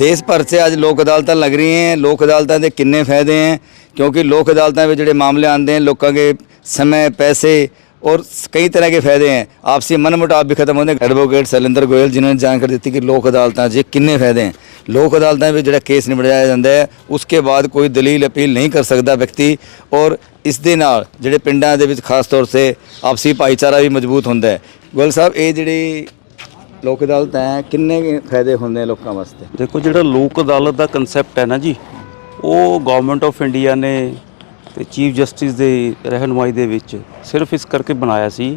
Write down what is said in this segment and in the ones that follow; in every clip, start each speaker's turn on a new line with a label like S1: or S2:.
S1: देश भर से आज लोक अदालतें लग रही हैं लोक अदालतें के किन्ने फ़ायदे हैं क्योंकि लोक अदालतें में जोड़े मामले आते हैं लोगों के समय पैसे और कई तरह के फायदे हैं आपसी मन मुटाव भी खत्म होते हैं एडवोकेट शैलेंद्र गोयल जिन्होंने जानकारी दी कि लोक अदालतें जी किन्ने फायदे हैं लोक अदालतें भी जोड़ा केस निबटाया जाता है उसके बाद कोई दलील अपील नहीं कर सकता व्यक्ति और ਇਸ ਦੇ ਨਾਲ ਜਿਹੜੇ ਪਿੰਡਾਂ ਦੇ ਵਿੱਚ ਖਾਸ ਤੌਰ ਤੇ ਆਪਸੀ ਭਾਈਚਾਰਾ ਵੀ ਮਜ਼ਬੂਤ ਹੁੰਦਾ ਹੈ ਗੁਲ ਸਾਹਿਬ ਇਹ ਜਿਹੜੇ ਲੋਕ ਅਦਾਲਤਾਂ ਹੈ ਕਿੰਨੇ ਕੁ ਫਾਇਦੇ ਹੁੰਦੇ ਆ ਲੋਕਾਂ ਵਾਸਤੇ?
S2: ਦੇਖੋ ਜਿਹੜਾ ਲੋਕ ਅਦਾਲਤ ਦਾ ਕਨਸੈਪਟ ਹੈ ਨਾ ਜੀ ਉਹ ਗਵਰਨਮੈਂਟ ਆਫ ਇੰਡੀਆ ਨੇ ਤੇ ਚੀਫ ਜਸਟਿਸ ਦੇ ਰਹਿਨੁਮਾਈ ਦੇ ਵਿੱਚ ਸਿਰਫ ਇਸ ਕਰਕੇ ਬਣਾਇਆ ਸੀ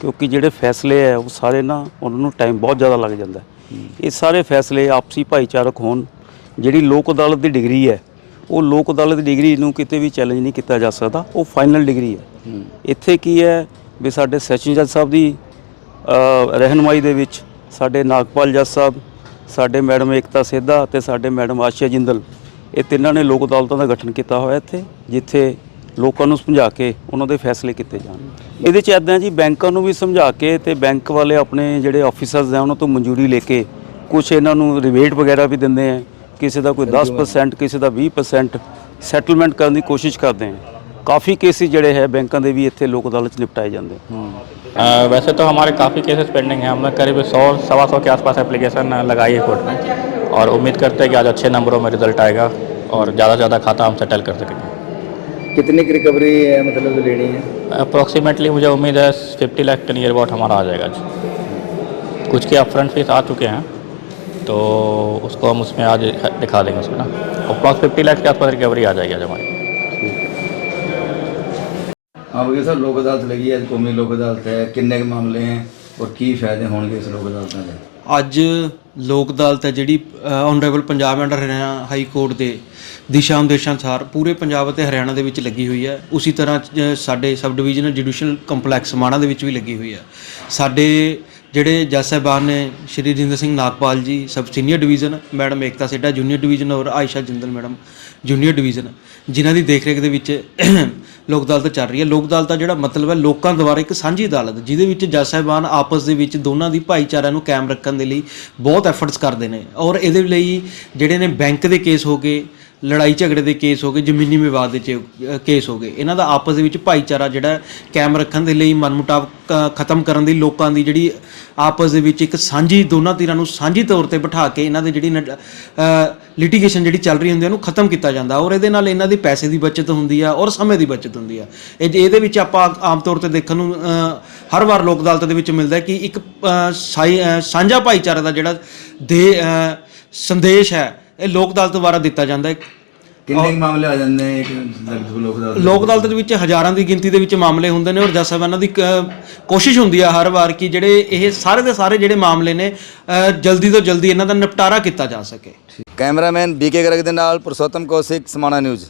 S2: ਕਿਉਂਕਿ ਜਿਹੜੇ ਫੈਸਲੇ ਹੈ ਉਹ ਸਾਰੇ ਨਾ ਉਹਨਾਂ ਨੂੰ ਟਾਈਮ ਬਹੁਤ ਜ਼ਿਆਦਾ ਲੱਗ ਜਾਂਦਾ ਹੈ। ਇਹ ਸਾਰੇ ਫੈਸਲੇ ਆਪਸੀ ਭਾਈਚਾਰਕ ਹੋਣ ਜਿਹੜੀ ਲੋਕ ਅਦਾਲਤ ਦੀ ਡਿਗਰੀ ਹੈ ਉਹ ਲੋਕ ਅਦਾਲਤ ਦੀ ਡਿਗਰੀ ਨੂੰ ਕਿਤੇ ਵੀ ਚੈਲੰਜ ਨਹੀਂ ਕੀਤਾ ਜਾ ਸਕਦਾ ਉਹ ਫਾਈਨਲ ਡਿਗਰੀ ਹੈ। ਇੱਥੇ ਕੀ ਹੈ ਵੀ ਸਾਡੇ ਸੈਸ਼ਨ ਜੱਜ ਸਾਹਿਬ ਦੀ ਅ, ਰਹਿਨੁਮਾਈ ਦੇ ਵਿੱਚ ਸਾਡੇ ਨਾਗਪਾਲ ਜੱਜ ਸਾਹਿਬ ਸਾਡੇ ਮੈਡਮ ਏਕਤਾ ਸੇਧਾ ਤੇ ਸਾਡੇ ਮੈਡਮ ਆਸ਼ਾ ਜਿੰਦਲ ਇਹ ਤਿੰਨਾਂ ਨੇ ਲੋਕ ਅਦਾਲਤਾਂ ਦਾ ਗਠਨ ਕੀਤਾ ਹੋਇਆ ਇੱਥੇ ਜਿੱਥੇ ਲੋਕਾਂ ਨੂੰ ਸਮਝਾ ਕੇ ਉਹਨਾਂ ਦੇ ਫੈਸਲੇ ਕੀਤੇ ਜਾਣ। ਇਹਦੇ ਚ ਇਦਾਂ ਜੀ ਬੈਂਕਾਂ ਨੂੰ ਵੀ ਸਮਝਾ ਕੇ ਤੇ ਬੈਂਕ ਵਾਲੇ ਆਪਣੇ ਜਿਹੜੇ ਆਫੀਸਰਸ ਆ ਉਹਨਾਂ ਤੋਂ ਮਨਜ਼ੂਰੀ ਲੈ ਕੇ ਕੁਝ ਇਹਨਾਂ ਨੂੰ ਰਿਬੇਟ ਵਗੈਰਾ ਵੀ ਦਿੰਦੇ ਆ ਕਿਸੇ ਦਾ ਕੋਈ 10% ਕਿਸੇ ਦਾ 20% ਸੈਟਲਮੈਂਟ ਕਰਨ ਦੀ ਕੋਸ਼ਿਸ਼ ਕਰਦੇ ਆ। ਕਾਫੀ ਕੇਸਿਸ ਜਿਹੜੇ ਹੈ ਬੈਂਕਾਂ ਦੇ ਵੀ ਇੱਥੇ ਲੋਕ ਅਦਾਲਤ ਚ ਨਿਪਟਾਏ ਜਾਂਦੇ
S3: वैसे तो हमारे काफ़ी केसेस पेंडिंग हैं। हमने करीब सौ सवा सौ के आसपास एप्लीकेशन लगाई है कोर्ट में। और उम्मीद करते हैं कि आज अच्छे नंबरों में रिज़ल्ट आएगा और ज़्यादा से ज़्यादा खाता हम सेटल कर सकेंगे।
S1: कितने की रिकवरी है मतलब लेनी है?
S3: अप्रॉक्सीमेटली मुझे उम्मीद है फिफ्टी लाख के नियर अबाउट हमारा आ जाएगा आज। कुछ के अपफ्रंट फ़ीस आ चुके हैं तो उसको हम उसमें आज दिखा देंगे उसमें ना। अप्रॉक्स फिफ्टी लाख के आसपास रिकवरी आ जाएगी आज हमारी।
S1: ਹਾਂ ਬਗੇ ਸਰ ਲੋਕ ਅਦਾਲਤ ਲੱਗੀ ਹੈ, ਅੱਜ ਲੋਕ ਅਦਾਲਤ ਹੈ, ਕਿੰਨੇ ਮਾਮਲੇ ਹੈ ਔਰ ਕੀ ਫਾਇਦੇ ਹੋਣਗੇ ਇਸ ਲੋਕ ਅਦਾਲਤਾਂ ਦੇ
S4: ਅੱਜ ਲੋਕ ਅਦਾਲਤ ਹੈ ਜਿਹੜੀ honourable Punjab and Haryana high court ਦੇ ਦਿਸ਼ਾ ਉਦੇਸ਼ਾਂ ਅਨੁਸਾਰ ਪੂਰੇ ਪੰਜਾਬ ਅਤੇ ਹਰਿਆਣਾ ਦੇ ਵਿੱਚ ਲੱਗੀ ਹੋਈ ਹੈ। ਉਸੇ ਤਰ੍ਹਾਂ ਸਾਡੇ ਸਬ ਡਿਵੀਜ਼ਨ ਜੁਡੀਸ਼ੀਅਲ ਕੰਪਲੈਕਸ ਮਾਣਾ ਦੇ ਵਿੱਚ ਵੀ ਲੱਗੀ ਹੋਈ ਹੈ। ਸਾਡੇ ਜਿਹੜੇ ਜੱਜ ਸਾਹਿਬਾਨ ਨੇ, ਸ਼੍ਰੀ Jinder Singh Nagpal ji, sub senior division, madam Ekta Seda junior division ਔਰ Ayesha Jindal madam junior division, ਜਿਨ੍ਹਾਂ ਦੀ ਦੇਖ ਰੇਖ ਦੇ ਵਿੱਚ ਲੋਕ ਅਦਾਲਤ ਚੱਲ ਰਹੀ ਹੈ। ਲੋਕ ਅਦਾਲਤ ਦਾ ਜਿਹੜਾ ਮਤਲਬ ਹੈ, ਲੋਕਾਂ ਦੁਆਰਾ ਇੱਕ ਸਾਂਝੀ ਅਦਾਲਤ, ਜਿਹਦੇ ਵਿੱਚ ਜੱਜ ਸਾਹਿਬਾਨ ਆਪਸ ਦੇ ਵਿੱਚ ਦੋਨਾਂ ਦੀ ਭਾਈਚਾਰਾ ਨੂੰ ਕਾਇਮ ਰੱਖਣ ਦੇ ਲਈ ਬਹੁਤ ਐਫਰਟਸ ਕਰਦੇ ਨੇ। ਔਰ ਇਹਦੇ ਲਈ ਜਿਹੜੇ ਨੇ ਬੈਂਕ ਦੇ ਕੇਸ ਹੋ ਗਏ ਲੜਾਈ ਝਗੜੇ ਦੇ ਕੇਸ ਹੋ ਗਏ, ਜ਼ਮੀਨੀ ਵਿਵਾਦ ਦੇ ਕੇਸ ਹੋ ਗਏ। ਇਹਨਾਂ ਦਾ ਆਪਸ ਦੇ ਵਿੱਚ ਭਾਈਚਾਰਾ ਜਿਹੜਾ ਕਾਇਮ ਰੱਖਣ ਦੇ ਲਈ, ਮਨਮੁਟਾਵ, ਕ- ਖਤਮ ਕਰਨ ਦੀ ਲੋਕਾਂ ਦੀ ਜਿਹੜੀ ਆਪਸ ਦੇ ਵਿੱਚ ਇੱਕ ਸਾਂਝੀ, ਦੋਨਾਂ ਧਿਰਾਂ ਨੂੰ ਸਾਂਝੀ ਤੌਰ ਤੇ ਬਿਠਾ ਕੇ ਇਹਨਾਂ ਦੇ ਜਿਹੜੀ ਲਿਟੀਗੇਸ਼ਨ ਜਿਹੜੀ ਚੱਲ ਰਹੀ ਹੁੰਦੀ ਹੈ ਉਹਨੂੰ ਖਤਮ ਕੀਤਾ ਜਾਂਦਾ। ਔਰ ਇਹਦੇ ਨਾਲ ਇਹਨਾਂ ਦੀ ਪੈਸੇ ਦੀ ਬਚਤ ਹੁੰਦੀ ਆ, ਔਰ ਸਮੇਂ ਦੀ ਬਚਤ ਹੁੰਦੀ ਆ। ਇਹ ਇਹਦੇ ਵਿੱਚ ਆਪਾਂ ਆਮ ਤੌਰ ਤੇ ਦੇਖਣ ਨੂੰ ਹਰ ਵਾਰ ਲੋਕ ਅਦਾਲਤ ਦੇ ਵਿੱਚ ਮਿਲਦਾ ਕਿ ਇੱਕ ਸਾਈ- ਸਾਂਝਾ ਭਾਈਚਾਰੇ ਦਾ ਜਿਹੜਾ ਦੇ ਸੰਦੇਸ਼ ਹੈ ਇਹ ਲੋਕ ਅਦਾਲਤ ਦੁਆਰਾ ਦਿੱਤਾ ਜਾਂਦਾ ਹੈ।
S1: ਕਿੰਨੇ ਮਾਮਲੇ ਆ ਜਾਂਦੇ ਨੇ ਇੱਕ
S4: ਲੋਕ ਅਦਾਲਤ ਦੇ ਵਿੱਚ? ਹਜ਼ਾਰਾਂ ਦੀ ਗਿਣਤੀ ਦੇ ਵਿੱਚ ਮਾਮਲੇ ਹੁੰਦੇ ਨੇ ਔਰ ਜੱਜ ਸਾਹਿਬਾਨਾਂ ਦੀ ਕੋਸ਼ਿਸ਼ ਹੁੰਦੀ ਆ ਹਰ ਵਾਰ ਕਿ ਜਿਹੜੇ ਇਹ ਸਾਰੇ ਦੇ ਸਾਰੇ ਜਿਹੜੇ ਮਾਮਲੇ ਨੇ ਜਲਦੀ ਤੋਂ ਜਲਦੀ ਇਹਨਾਂ ਦਾ ਨਿਪਟਾਰਾ ਕੀਤਾ ਜਾ ਸਕੇ।
S1: ਕੈਮਰਾਮੈਨ ਬੀਕੇ ਗਰਗ ਦੇ ਨਾਲ ਪੁਰਸ਼ੋਤਮ ਕੌਸ਼ਿਕ ਸਮਾਣਾ ਨਿਊਜ਼।